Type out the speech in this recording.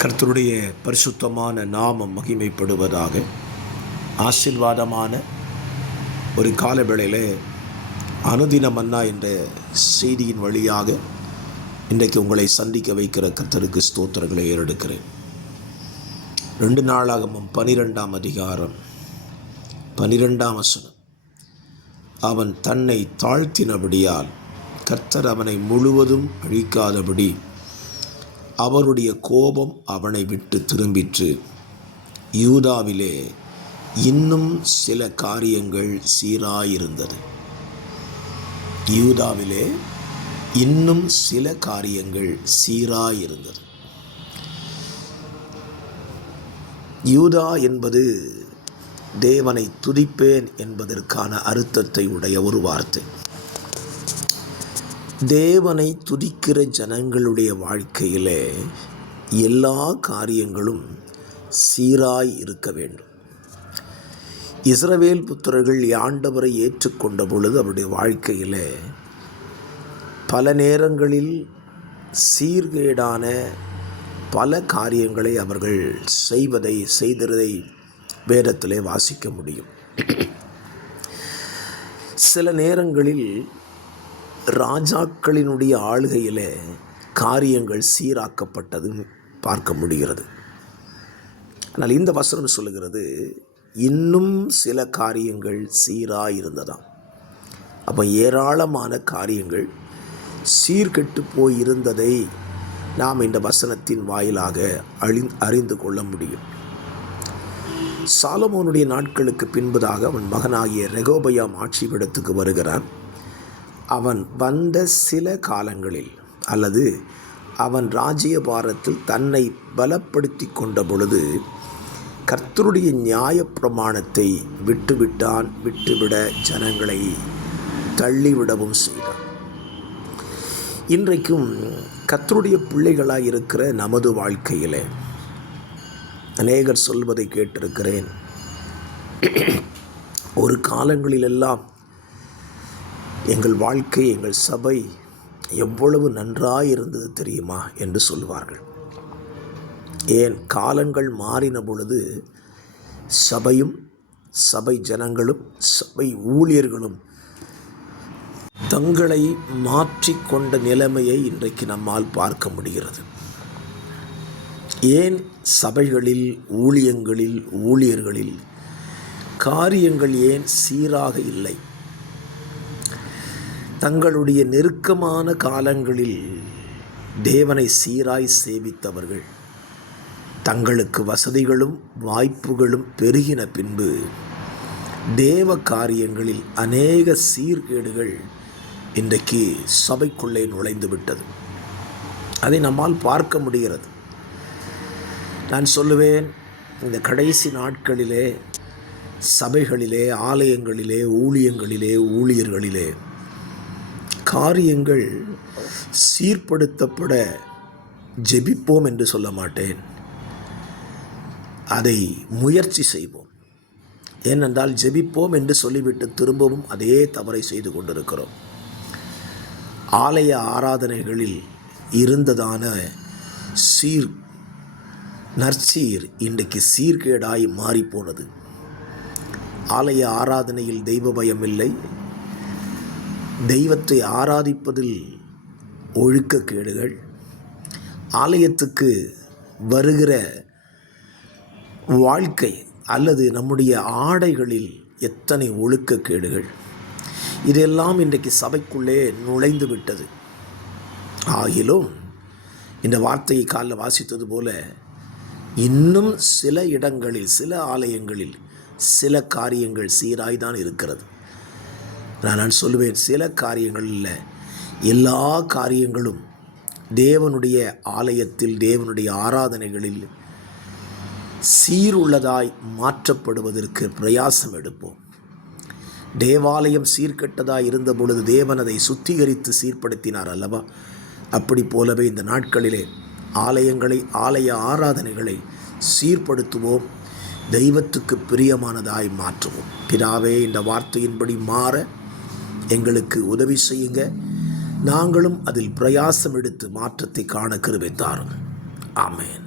கர்த்தருடைய பரிசுத்தமான நாமம் மகிமைப்படுவதாக. ஆசீர்வாதமான ஒரு காலவேளையில் அனுதின மன்னா என்ற செய்தியின் வழியாக இன்றைக்கு உங்களை சந்திக்க வைக்கிற கர்த்தருக்கு ஸ்தோத்திரங்களை ஏறெடுக்கிறேன். 2 நாளாகமம் 12ஆம் அதிகாரம் 12ஆம் வசனம். அவன் தன்னை தாழ்த்தினபடியால் கர்த்தர் அவனை முழுவதும் அழிக்காதபடி அவருடைய கோபம் அவனை விட்டு திரும்பிற்று. யூதாவிலே இன்னும் சில காரியங்கள் சீராயிருந்தது. யூதாவிலே இன்னும் சில காரியங்கள் சீராயிருந்தது. யூதா என்பது தேவனை துதிப்பேன் என்பதற்கான அர்த்தத்தை உடைய ஒரு வார்த்தை. தேவனை துதிக்கிற ஜனங்களுடைய வாழ்க்கையிலே எல்லா காரியங்களும் சீராய் இருக்க வேண்டும். இஸ்ரவேல் புத்திரர்கள் ஆண்டவரை ஏற்றுக்கொண்ட பொழுது அவருடைய வாழ்க்கையில் பல நேரங்களில் சீர்கேடான பல காரியங்களை அவர்கள் செய்ததை வேதத்திலே வாசிக்க முடியும். சில நேரங்களில் ராஜாக்களினுடைய ஆளுகையில் காரியங்கள் சீராக்கப்பட்டது பார்க்க முடிகிறது. ஆனால் இந்த வசனம் சொல்லுகிறது இன்னும் சில காரியங்கள் சீராயிருந்ததாம். அப்போ ஏராளமான காரியங்கள் சீர்கெட்டு போயிருந்ததை நாம் இந்த வசனத்தின் வாயிலாக அறிந்து கொள்ள முடியும். சாலமோனுடைய நாட்களுக்கு பின்பதாக அவன் மகனாகிய ரெகோபயாம் ஆட்சிபீடத்துக்கு வருகிறான். அவன் வந்த சில காலங்களில் அல்லது அவன் ராஜ்யபாரத்தில் தன்னை பலப்படுத்தி கொண்ட பொழுது கர்த்தருடைய நியாயப்பிரமாணத்தை விட்டுவிட ஜனங்களை தள்ளிவிடவும் செய்தான். இன்றைக்கும் கர்த்தருடைய பிள்ளைகளாய் இருக்கிற நமது வாழ்க்கையில் அநேகர் சொல்வதை கேட்டிருக்கிறேன். ஒரு காலங்களிலெல்லாம் எங்கள் வாழ்க்கை, எங்கள் சபை எவ்வளவு நன்றாயிருந்தது தெரியுமா என்று சொல்வார்கள். ஏன் காலங்கள் மாறின பொழுது சபையும் சபை ஜனங்களும் சபை ஊழியர்களும் தங்களை மாற்றிக்கொண்ட நிலைமையை இன்றைக்கு நம்மால் பார்க்க முடிகிறது. ஏன் சபைகளில் ஊழியர்களில் காரியங்கள் ஏன் சீராக இல்லை? தங்களுடைய நெருக்கமான காலங்களில் தேவனை சீராய் சேவித்தவர்கள் தங்களுக்கு வசதிகளும் வாய்ப்புகளும் பெருகின பின்பு தேவ காரியங்களில் அநேக சீர்கேடுகள் இன்றைக்கு சபைக்குள்ளே நுழைந்து விட்டது. அதை நம்மால் பார்க்க முடிகிறது. நான் சொல்லுவேன், இந்த கடைசி நாட்களிலே சபைகளிலே, ஆலயங்களிலே, ஊழியர்களிலே காரியங்கள் சீர்படுத்தப்பட ஜெபிப்போம் என்று சொல்ல மாட்டேன், அதை முயற்சி செய்வோம். ஏனென்றால் ஜெபிப்போம் என்று சொல்லிவிட்டு திரும்பவும் அதே தவறை செய்து கொண்டிருக்கிறோம். ஆலய ஆராதனைகளில் இருந்ததான நற்சீர் இன்றைக்கு சீர்கேடாய் மாறிப்போனது. ஆலய ஆராதனையில் தெய்வ பயம் இல்லை. தெய்வத்தை ஆராதிப்பதில் ஒழுக்கக்கேடுகள். ஆலயத்துக்கு வருகிற வாழ்க்கை அல்லது நம்முடைய ஆடைகளில் எத்தனை ஒழுக்கக்கேடுகள், இதெல்லாம் இன்றைக்கு சபைக்குள்ளே நுழைந்து விட்டது. ஆகிலும் இந்த வார்த்தையை காலைல வாசித்தது போல இன்னும் சில இடங்களில், சில ஆலயங்களில் சில காரியங்கள் சீராய்தான் இருக்கிறது. நான் சொல்லுவேன், சில காரியங்களில் எல்லா காரியங்களும் தேவனுடைய ஆலயத்தில், தேவனுடைய ஆராதனைகளில் சீருள்ளதாய் மாற்றப்படுவதற்கு பிரயாசம் எடுப்போம். தேவாலயம் சீர்கெட்டதாய் இருந்த பொழுது தேவன் அதை சுத்திகரித்து சீர்படுத்தினார் அல்லவா? அப்படி போலவே இந்த நாட்களிலே ஆலய ஆராதனைகளை சீர்படுத்துவோம், தெய்வத்துக்கு பிரியமானதாய் மாற்றுவோம். பிதாவே, இந்த வார்த்தையின்படி மாற எங்களுக்கு உதவி செய்யுங்க. நாங்களும் அதில் பிரயாசம் எடுத்து மாற்றத்தை காண கிருபை தாரும். ஆமென்.